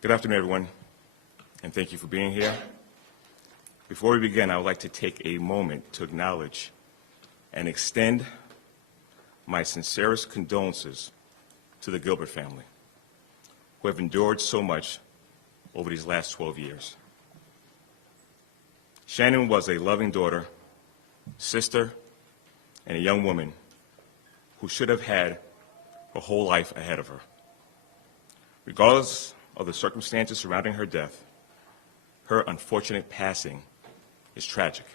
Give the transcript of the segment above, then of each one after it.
Good afternoon, everyone, and thank you for being here. Before we begin, I would like to take a moment to acknowledge and extend my sincerest condolences to the Gilbert family, who have endured so much over these last 12 years. Shannon was a loving daughter, sister, and a young woman who should have had her whole life ahead of her. Regardless of the circumstances surrounding her death, her unfortunate passing is tragic.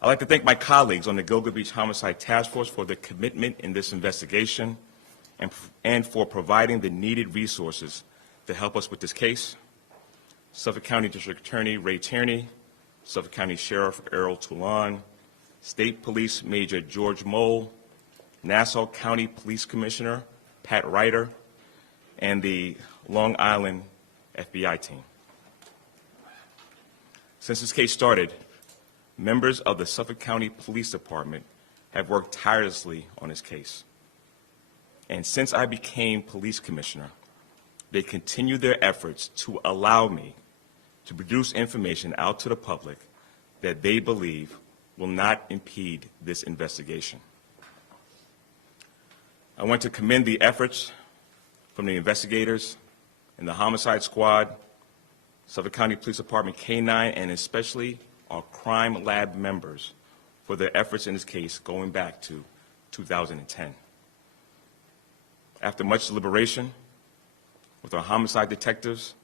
I'd like to thank my colleagues on the Gilgo Beach Homicide Task Force for their commitment in this investigation and for providing the needed resources to help us with this case. Suffolk County District Attorney Ray Tierney, Suffolk County Sheriff Errol Toulon, State Police Major George Mole, Nassau County Police Commissioner Pat Ryder, and the Long Island FBI team. Since this case started, members of the Suffolk County Police Department have worked tirelessly on this case. And since I became police commissioner, they continue their efforts to allow me to produce information out to the public that they believe will not impede this investigation. I want to commend the efforts from the investigators and the homicide squad, Suffolk County Police Department K-9, and especially our crime lab members for their efforts in this case going back to 2010. After much deliberation with our homicide detectives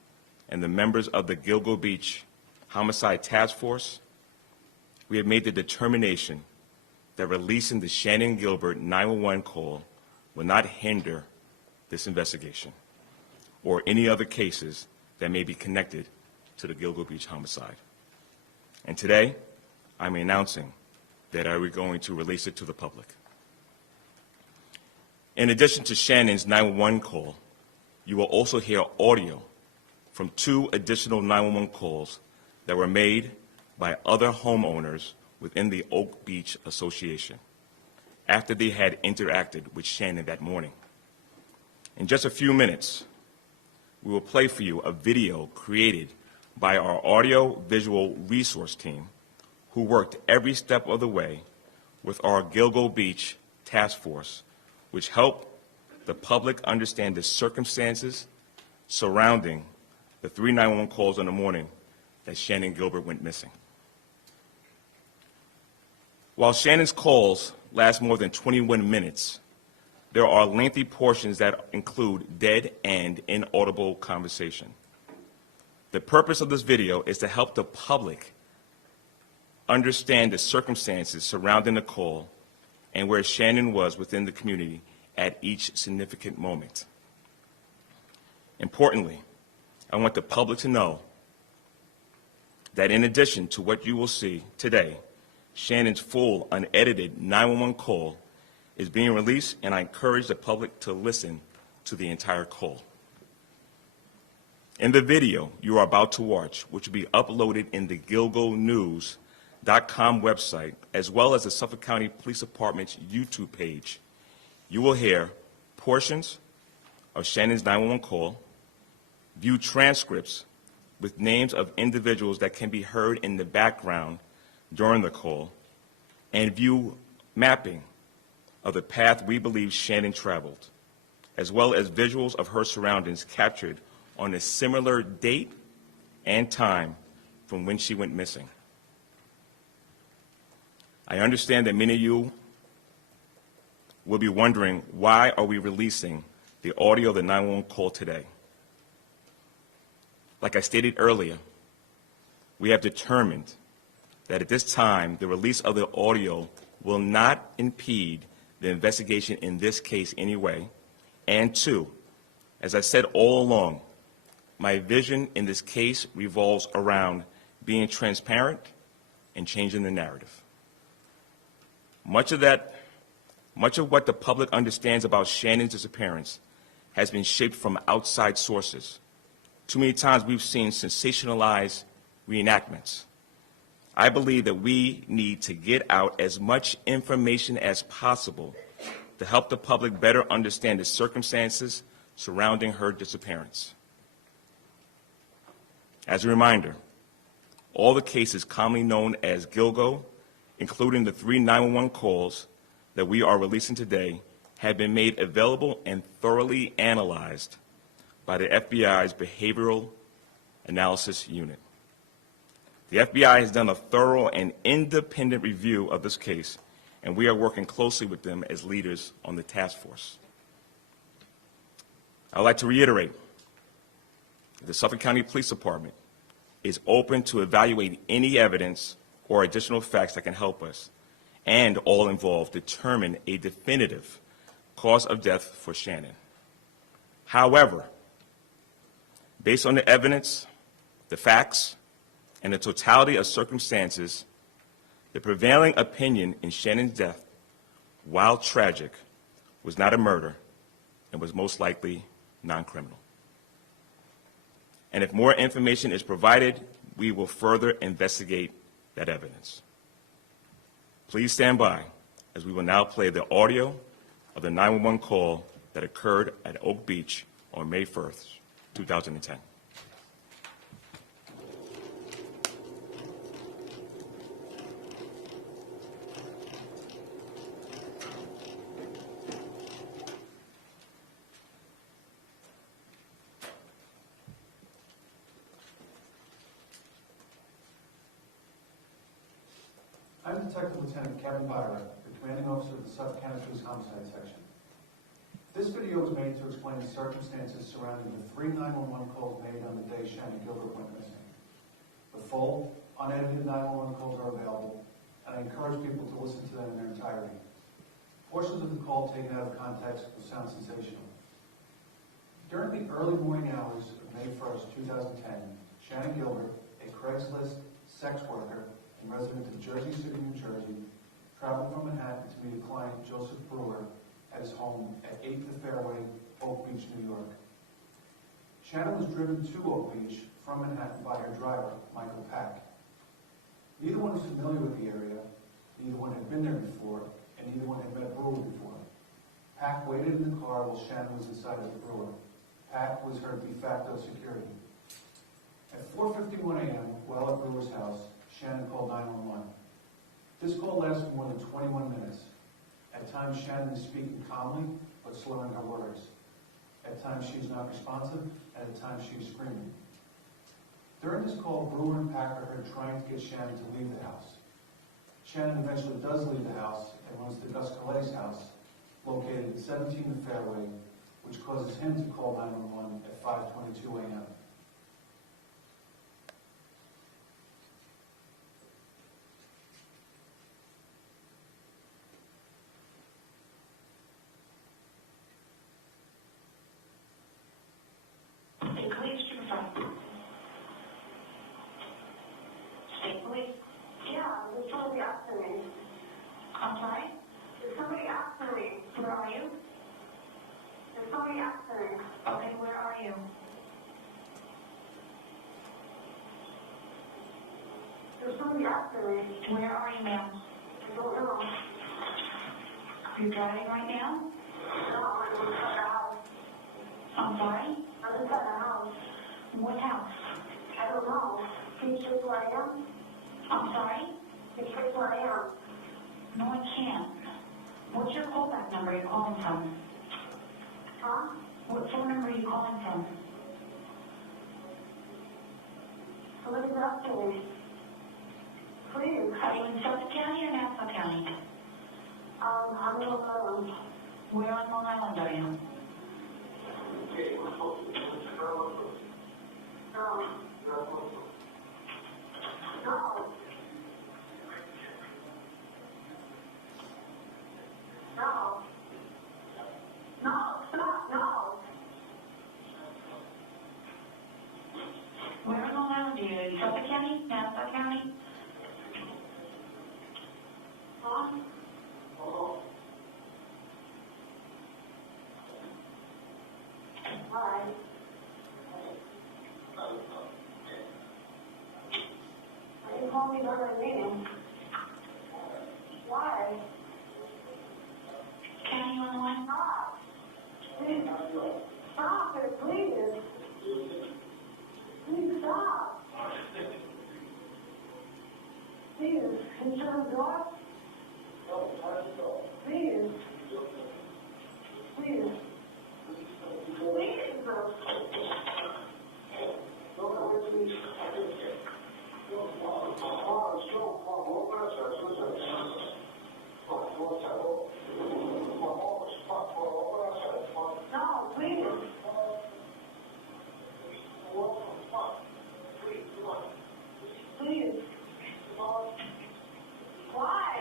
and the members of the Gilgo Beach Homicide Task Force, we have made the determination that releasing the Shannan Gilbert 911 call will not hinder this investigation or any other cases that may be connected to the Gilgo Beach homicide. And today, I'm announcing that we're going to release it to the public. In addition to Shannon's 911 call, you will also hear audio from 2 additional 911 calls that were made by other homeowners within the Oak Beach Association after they had interacted with Shannon that morning. In just a few minutes, we will play for you a video created by our audio-visual resource team who worked every step of the way with our Gilgo Beach Task Force, which helped the public understand the circumstances surrounding the 3 911 calls on the morning that Shannan Gilbert went missing. While Shannon's calls last more than 21 minutes, there are lengthy portions that include dead and inaudible conversation. The purpose of this video is to help the public understand the circumstances surrounding the call and where Shannon was within the community at each significant moment. Importantly, I want the public to know that in addition to what you will see today, Shannon's full, unedited 911 call is being released, and I encourage the public to listen to the entire call. In the video you are about to watch, which will be uploaded in the GilgoNews.com website, as well as the Suffolk County Police Department's YouTube page, you will hear portions of Shannon's 911 call, view transcripts with names of individuals that can be heard in the background during the call, and view mapping of the path we believe Shannon traveled, as well as visuals of her surroundings captured on a similar date and time from when she went missing. I understand that many of you will be wondering, why are we releasing the audio of the 911 call today? Like I stated earlier, we have determined that at this time, the release of the audio will not impede the investigation in this case anyway. And 2, as I said all along, my vision in this case revolves around being transparent and changing the narrative. Much of what the public understands about Shannon's disappearance has been shaped from outside sources. Too many times we've seen sensationalized reenactments. I believe that we need to get out as much information as possible to help the public better understand the circumstances surrounding her disappearance. As a reminder, all the cases commonly known as Gilgo, including the 3 911 calls that we are releasing today, have been made available and thoroughly analyzed by the FBI's Behavioral Analysis Unit. The FBI has done a thorough and independent review of this case, and we are working closely with them as leaders on the task force. I'd like to reiterate that the Suffolk County Police Department is open to evaluate any evidence or additional facts that can help us and all involved determine a definitive cause of death for Shannon. However, based on the evidence, the facts, and the totality of circumstances, the prevailing opinion in Shannon's death, while tragic, was not a murder and was most likely non-criminal. And if more information is provided, we will further investigate that evidence. Please stand by as we will now play the audio of the 911 call that occurred at Oak Beach on May 1st, 2010. I'm Detective Lieutenant Kevin Byra, the commanding officer of the Suffolk County Police Homicide Section. This video was made to explain the circumstances surrounding the 3 911 calls made on the day Shannan Gilbert went missing. The full, unedited 911 calls are available, and I encourage people to listen to them in their entirety. Portions of the call taken out of context will sound sensational. During the early morning hours of May 1st, 2010, Shannan Gilbert, a Craigslist sex worker and resident of Jersey City, New Jersey, traveled from Manhattan to meet a client, Joseph Brewer, at his home at 8th and Fairway, Oak Beach, New York. Shannon was driven to Oak Beach from Manhattan by her driver, Michael Pack. Neither one was familiar with the area, neither one had been there before, and neither one had met Brewer before. Pack waited in the car while Shannon was inside with Brewer. Pack was her de facto security. At 4:51 a.m., while at Brewer's house, Shannon called 911. This call lasted more than 21 minutes. At times, Shannon is speaking calmly, but slurring her words. At times, she is not responsive, and at times, she is screaming. During this call, Brewer and Pack are heard trying to get Shannon to leave the house. Shannon eventually does leave the house and runs to Gus Calay's house, located at 17 and Fairway, which causes him to call 911 at 5:22 a.m. I'm sorry? There's somebody after me. Where are you? There's somebody after me. Okay, where are you? There's somebody after me. Where are you, ma'am? I don't know. Are you driving right now? No, I'm inside the house. I'm sorry? I'm inside the house. What house? I don't know. Can you check where I am? I'm sorry? Can you check where I am? No, I can't. What's your callback number you're calling from? Huh? What phone number are you calling from? Somebody's after me. Please. Are you in Suffolk County or Nassau County? I'm in Long Island. Where on Long Island are you? No. No. No. No, stop, no. Where in Long Island are you? In Suffolk County? Nassau County? Huh? Hello? Hi. Why you call me during a meeting? Why? County on the line? Please. Stop it, please. Please stop. Please, can you turn the door? Please. Please. Please. No, please. Please. Why?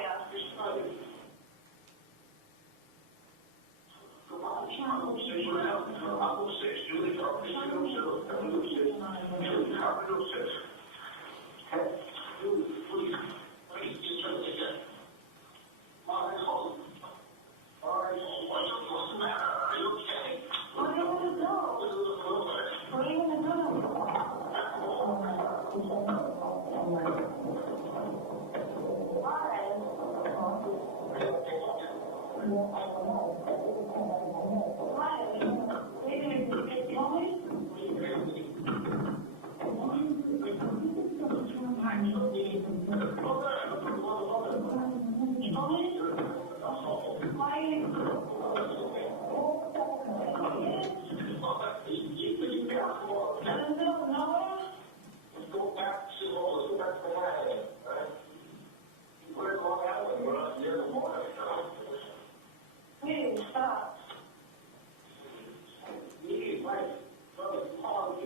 Please stop.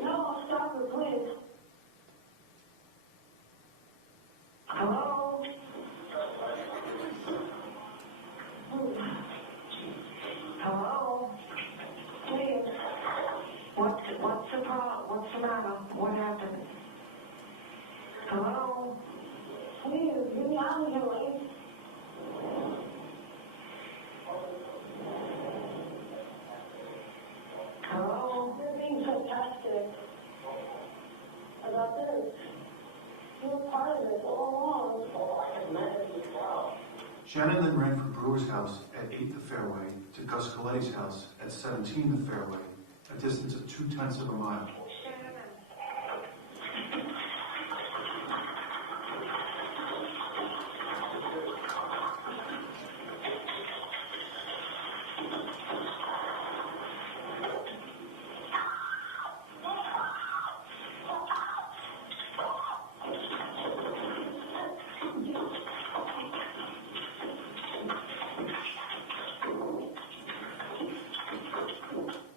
No, stop it, please. Hello? Hello? Please. What's the problem? What's the matter? What happened? Hello? Please, get me out of here, please. Hello? You're being sarcastic about this. You're part of this all along. Oh, I can manage this now. Shannon then ran from Brewer's house at 8 the fairway to Gus Coletti's house at 17 the fairway, a distance of 0.2 of a mile.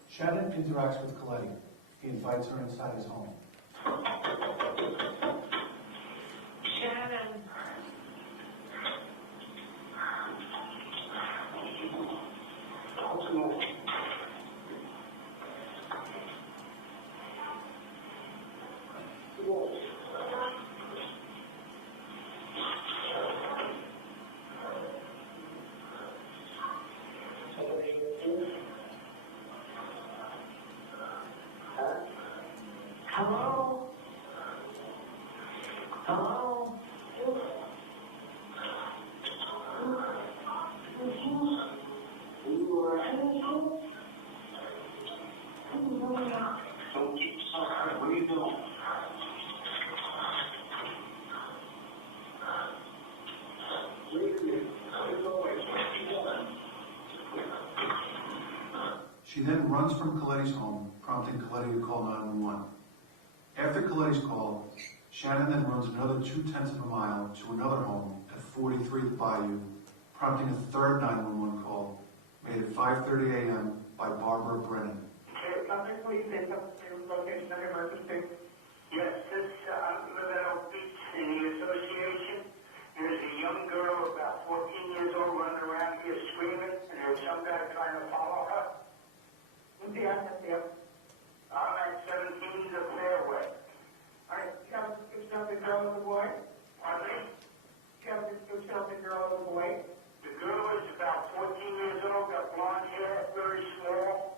Shannon interacts with Coletti. He invites her inside his home. Shannon. Hello? Hello? Don't keep sorry. What are you doing? She then runs from Coletti's home, prompting Coletti to call 911. After Coletti's call, Shannon then runs another 0.2 of a mile to another home at 43 the Bayou, prompting a third 911 call made at 5:30 a.m. by Barbara Brennan. Suffolk Police and Suffolk location of emergency. Yes, this, Overdose Beach in the association. There's a young girl about 14 years old running around here screaming, and there's some guy trying to follow her. What's the address there? I'm at 17 the fairway. All right, you have a description of the girl and the boy? Pardon me? You have a description of the girl and the boy? The girl is about 14 years old, got blonde hair, very small.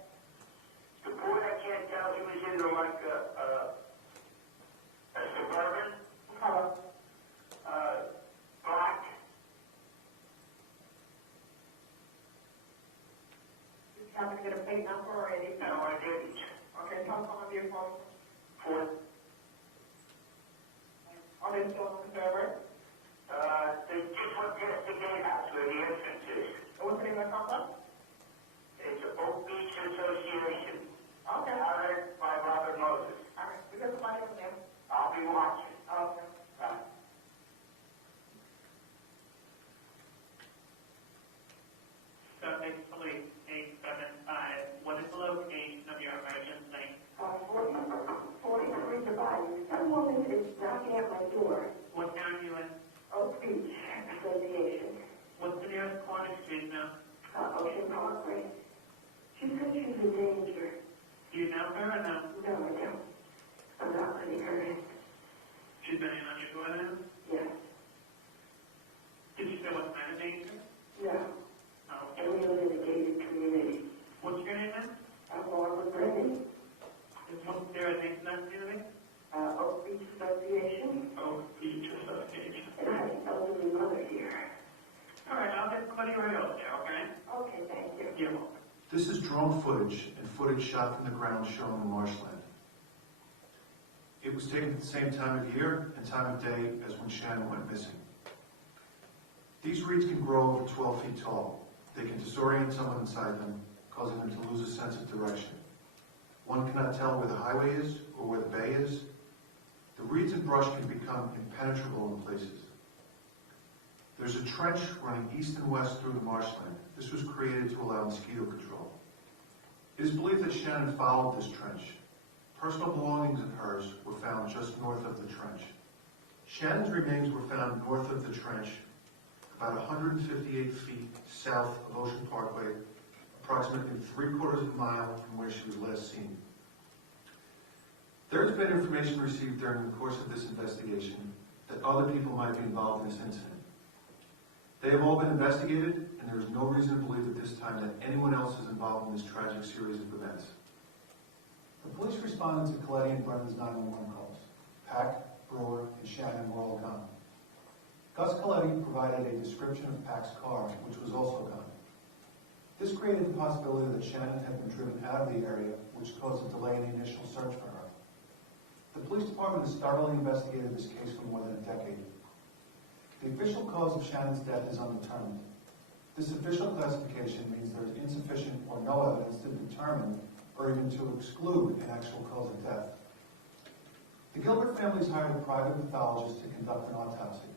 The boy, I can't tell, he was into like a Suburban, Color. black. Did you happen to get a plate number or anything? No, I didn't. house on the vehicle? Fourth, Are they still on the server? they just went past the gatehouse where the entrance is. What's the name of the complex? It's Oak Beach Association, Okay. hired by Robert Moses. All right, we got somebody from there. I'll be watching. Okay. Suffolk Police, 875. What is the location of your emergency? 43 devices. Some woman is knocking at my door. What town are you in? Oak Beach Association. What's the nearest corner street now? Ocean Parkway. She said she's in danger. Do you know her or no? No, I don't. I'm not letting her in. She's been in on your door now? Yes. Did you say what kind of danger? No. Oh. And we live in a gated community. What's your name then? I'm Barbara Brennan. What's there a name to that community? Oak Beach Association. Oh, Beach Association. And I have an elderly mother here. All right, I'll get somebody right over there, okay? Okay, thank you. You're welcome. This is drone footage and footage shot from the ground shown in marshland. It was taken at the same time of year and time of day as when Shannon went missing. These reeds can grow over 12 feet tall. They can disorient someone inside them, causing them to lose a sense of direction. One cannot tell where the highway is or where the bay is. The reeds and brush can become impenetrable in places. There's a trench running east and west through the marshland. This was created to allow mosquito control. It is believed that Shannon followed this trench. Personal belongings of hers were found just north of the trench. Shannon's remains were found north of the trench, about 158 feet south of Ocean Parkway, approximately 3/4 of a mile from where she was last seen. There has been information received during the course of this investigation that other people might be involved in this incident. They have all been investigated, and there is no reason to believe at this time that anyone else is involved in this tragic series of events. The police responded to Coletti and Brennan's 911 calls. Pack, Brewer, and Shannon were all gone. Gus Coletti provided a description of Pack's car, which was also gone. This created the possibility that Shannon had been driven out of the area, which caused a delay in the initial search for her. The police department has thoroughly investigated this case for more than a decade. The official cause of Shannon's death is undetermined. This official classification means there is insufficient or no evidence to determine or even to exclude an actual cause of death. The Gilbert family has hired a private pathologist to conduct an autopsy.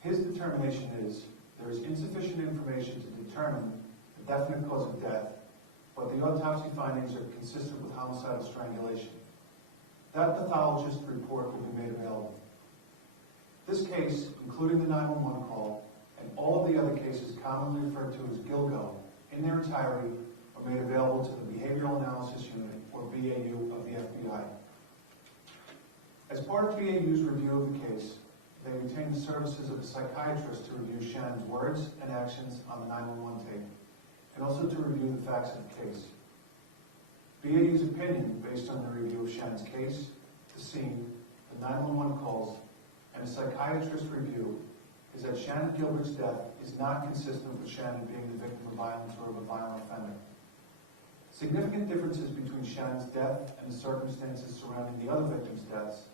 His determination is there is insufficient information to determine the definite cause of death, but the autopsy findings are consistent with homicidal strangulation. That pathologist's report will be made available. This case, including the 911 call, and all of the other cases commonly referred to as Gilgo, in their entirety, are made available to the Behavioral Analysis Unit, or BAU, of the FBI. As part of BAU's review of the case, they retained the services of a psychiatrist to review Shannon's words and actions on the 911 tape, and also to review the facts of the case. BAU's opinion, based on the review of Shannon's case, the scene, the 911 calls, and a psychiatrist's review, is that Shannan Gilbert's death is not consistent with Shannon being the victim of violence or of a violent offender. Significant differences between Shannon's death and the circumstances surrounding the other victims' deaths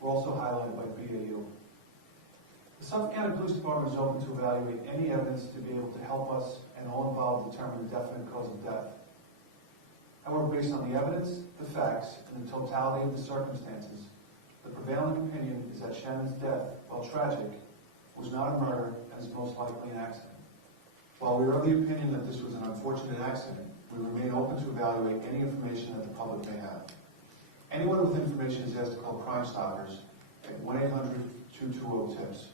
were also highlighted by BAU. The Suffolk County Police Department is open to evaluate any evidence to be able to help us and all involved determine the definite cause of death. However, based on the evidence, the facts, and the totality of the circumstances, the prevailing opinion is that Shannon's death, while tragic, was not a murder and is most likely an accident. While we are of the opinion that this was an unfortunate accident, we remain open to evaluate any information that the public may have. Anyone with information is asked to call Crime Stoppers at 1-800-220-TIPS.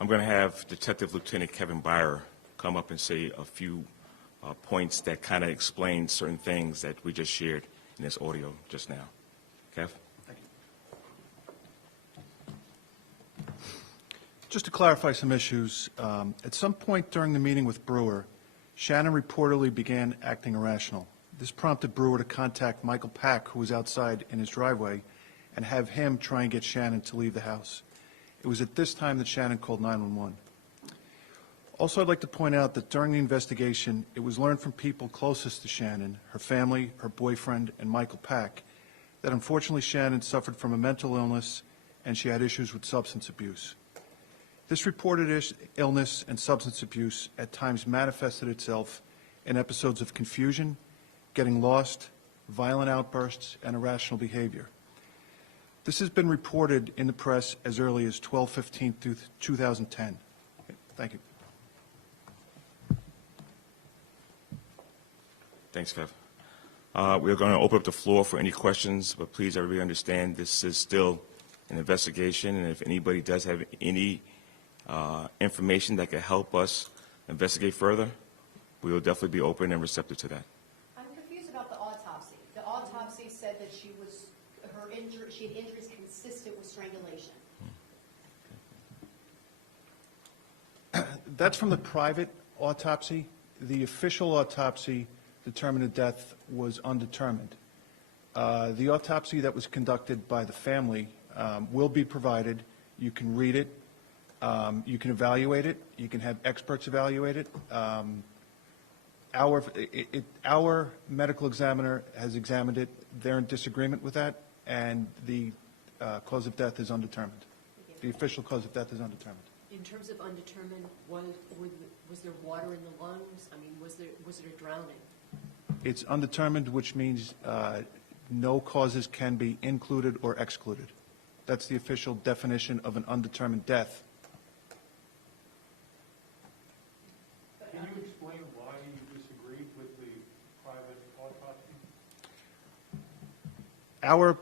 I'm going to have Detective Lieutenant Kevin Byer come up and say a few points that kind of explain certain things that we just shared in this audio just now. Kev? Thank Just to clarify some issues, at some point during the meeting with Brewer, Shannon reportedly began acting irrational. This prompted Brewer to contact Michael Pack, who was outside in his driveway, and have him try and get Shannon to leave the house. It was at this time that Shannon called 911. Also, I'd like to point out that during the investigation, it was learned from people closest to Shannon, her family, her boyfriend, and Michael Pack, that unfortunately Shannon suffered from a mental illness and she had issues with substance abuse. This reported illness and substance abuse at times manifested itself in episodes of confusion, getting lost, violent outbursts, and irrational behavior. This has been reported in the press as early as 12/15/2010. Thank you. Thanks, Kev. We're going to open up the floor for any questions, but please, everybody understand this is still an investigation, and if anybody does have any information that can help us investigate further, we will definitely be open and receptive to that. I'm confused about the autopsy. The autopsy said that she had injuries consistent with strangulation. That's from the private autopsy. The official autopsy determined the death was undetermined. The autopsy that was conducted by the family will be provided. You can read it. You can evaluate it. You can have experts evaluate it. Our medical examiner has examined it. They're in disagreement with that, and the cause of death is undetermined. The official cause of death is undetermined. In terms of undetermined, was there water in the lungs? I mean, was it a drowning? It's undetermined, which means no causes can be included or excluded. That's the official definition of an undetermined death. Can you explain why you disagreed with the private autopsy? Our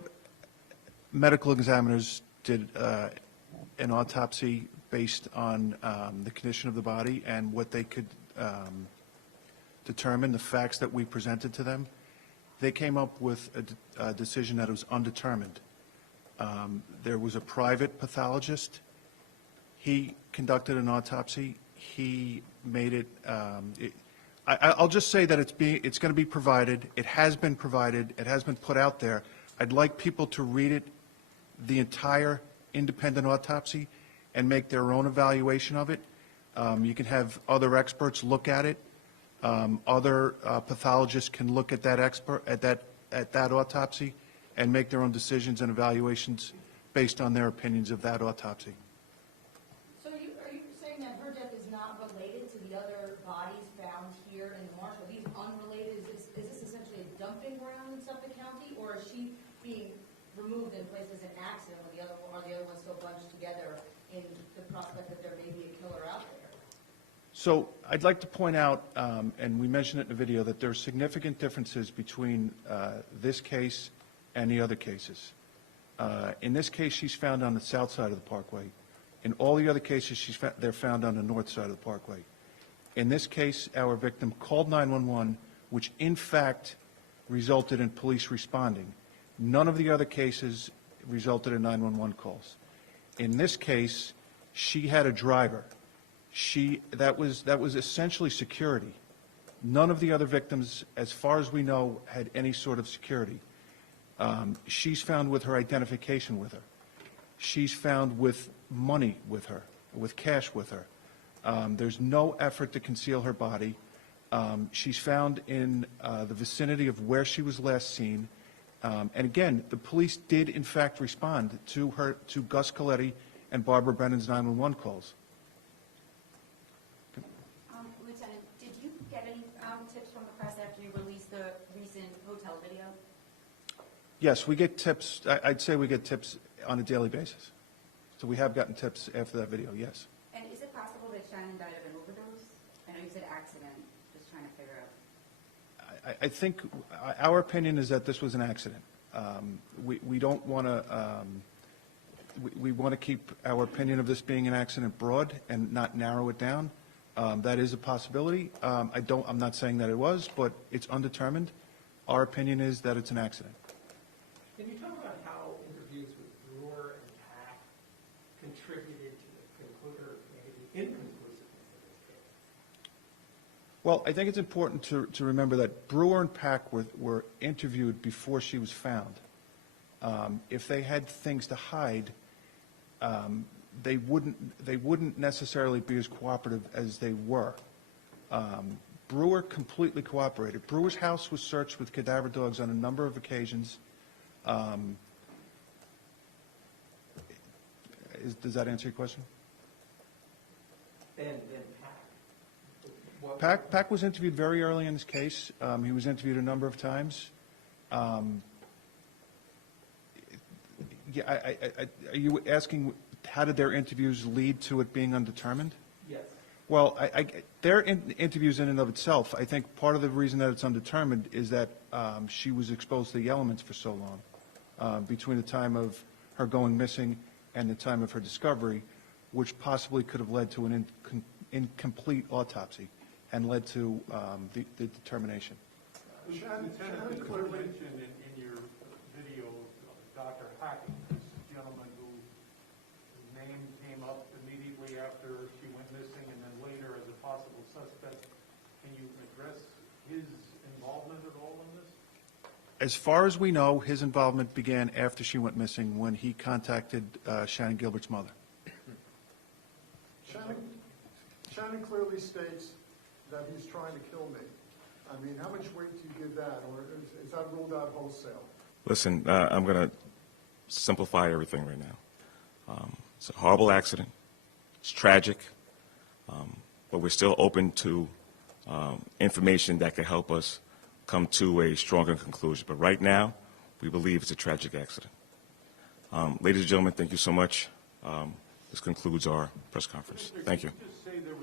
medical examiners did an autopsy based on the condition of the body and what they could determine, the facts that we presented to them. They came up with a decision that was undetermined. There was a private pathologist. He conducted an autopsy. He made it. I'll just say that it's going to be provided. It has been provided. It has been put out there. I'd like people to read it, the entire independent autopsy, and make their own evaluation of it. You can have other experts look at it. Other pathologists can look at that autopsy and make their own decisions and evaluations based on their opinions of that autopsy. So are you saying that her death is not related to the other bodies found here in the marsh? Are these unrelated? Is this essentially a dumping ground in Suffolk County, or is she being removed and placed as an accident, or are the other ones still bunched together in the prospect that there may be a killer out there? So I'd like to point out, and we mentioned it in the video, that there are significant differences between this case and the other cases. In this case, she's found on the south side of the parkway. In all the other cases, they're found on the north side of the parkway. In this case, our victim called 911, which in fact resulted in police responding. None of the other cases resulted in 911 calls. In this case, she had a driver. That was essentially security. None of the other victims, as far as we know, had any sort of security. She's found with her identification with her. She's found with money with her, with cash with her. There's no effort to conceal her body. She's found in the vicinity of where she was last seen. And again, the police did in fact respond to Gus Coletti and Barbara Brennan's 911 calls. Lieutenant, did you get any tips from the press after you released the recent hotel video? Yes, we get tips. I'd say we get tips on a daily basis. So we have gotten tips after that video, yes. And is it possible that Shannon died of an overdose? I know you said accident, just trying to figure out. I think our opinion is that this was an accident. We don't want to, we want to keep our opinion of this being an accident broad and not narrow it down. That is a possibility. I'm not saying that it was, but it's undetermined. Our opinion is that it's an accident. Can you talk about how interviews with Brewer and Pack contributed to the concluder Well, I think it's important to remember that Brewer and Pack were interviewed before she was found. If they had things to hide, they wouldn't necessarily be as cooperative as they were. Brewer completely cooperated. Brewer's house was searched with cadaver dogs on a number of occasions. Does that answer your question? And Pack? Pack was interviewed very early in this case. He was interviewed a number of times. Yeah, are you asking how did their interviews lead to it being undetermined? Yes. Well, their interviews in and of itself, I think part of the reason that it's undetermined is that she was exposed to the elements for so long, between the time of her going missing and the time of her discovery, which possibly could have led to an incomplete autopsy and led to the determination. Lieutenant, did you mention in your video Dr. Hacking, this gentleman whose name came up immediately after she went missing and then later as a possible suspect? Can you address his involvement at all in this? As far as we know, his involvement began after she went missing when he contacted Shannan Gilbert's mother. Shannon clearly states that he's trying to kill me. I mean, how much weight do you give that, or is that ruled out wholesale? Listen, I'm going to simplify everything right now. It's a horrible accident. It's tragic. But we're still open to information that could help us come to a stronger conclusion. But right now, we believe it's a tragic accident. Ladies and gentlemen, thank you so much. This concludes our press conference. Thank you. Just say there